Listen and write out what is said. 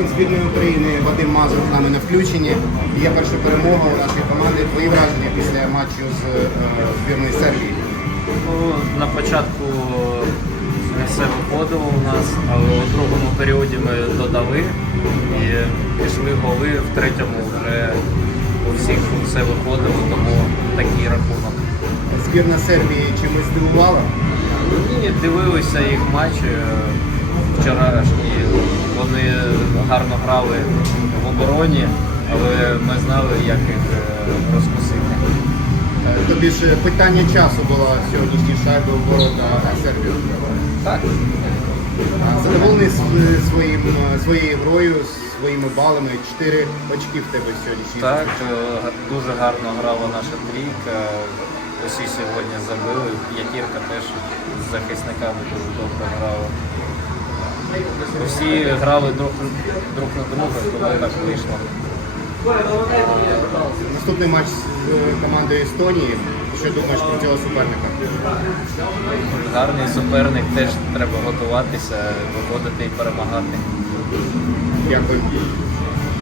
нападник збірної України Вадим Мазур з нами на включенні. Є перша перемога у нашої команди. Твої враження після матчу з е, збірною Сербії. Ну, на початку не все виходило у нас, але у другому періоді ми додали і пішли голи, в третьому вже у всіх все виходило, тому такий рахунок. Збірна Сербії чимось здивувала. Ні, дивилися їх матчі е, вчорашні. Вони гарно грали в обороні, але ми знали, як їх е, розкусити. Е, Тобі ж питання часу було сьогоднішній шайби в ворота Сербії. Так, Задоволений своїм, е, своєю грою, своїми балами. Чотири очки в тебе сьогоднішній. так, дуже гарно грала наша трійка. Усі сьогодні забили. П'ятірка теж з захисниками дуже добре грала. Усі грали друг, друг на друга, тому так вийшло. Наступний матч з е, командою Естонії. Що думаєш про цього суперника? Гарний суперник, теж треба готуватися, виходити і перемагати. Дякую.